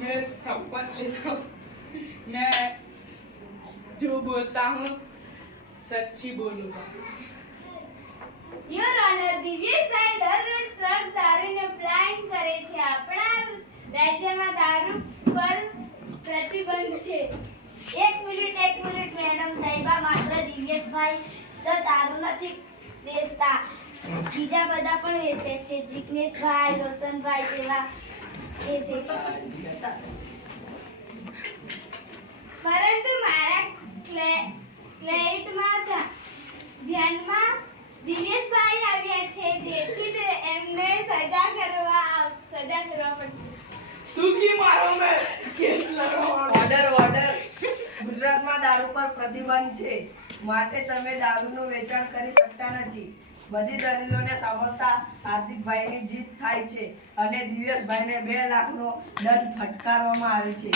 मैं शपथ लेता हूँ मैं जो बोलता हूँ सच्ची बोलूँगा। યોર ઓનર દિવ્યેશભાઈ દરરોજ 3 દારૂનો પ્લાન કરે છે. આપણા રાજ્યમાં દારૂ પર પ્રતિબંધ છે. એક મિનિટ મેડમ સાહેબા, માત્ર દિવ્યેશભાઈ તો દારૂ નથી વેચતા, બીજા બધા પણ વેચે છે. જિગ્નેશભાઈ, રોશનભાઈ જેવા વેચે છે. પરંતુ મારા ક્લાયન્ટમાં ધ્યાનમાં દિવ્યેશભાઈ આવ્યા છે, જેથી એમને સજા કરવા પડશે. तू की मारो मैं केस लड़ाऊंगा। ઓર્ડર ગુજરાતમાં દારૂ પર પ્રતિબંધ છે, માટે તમે દારૂનું વેચાણ કરી શકતા નથી. બધી દલીલોને સાંભળતા હાર્દિકભાઈની જીત થાય છે અને દિવ્યેશભાઈને 2 લાખનો દંડ ફટકારવામાં આવે છે.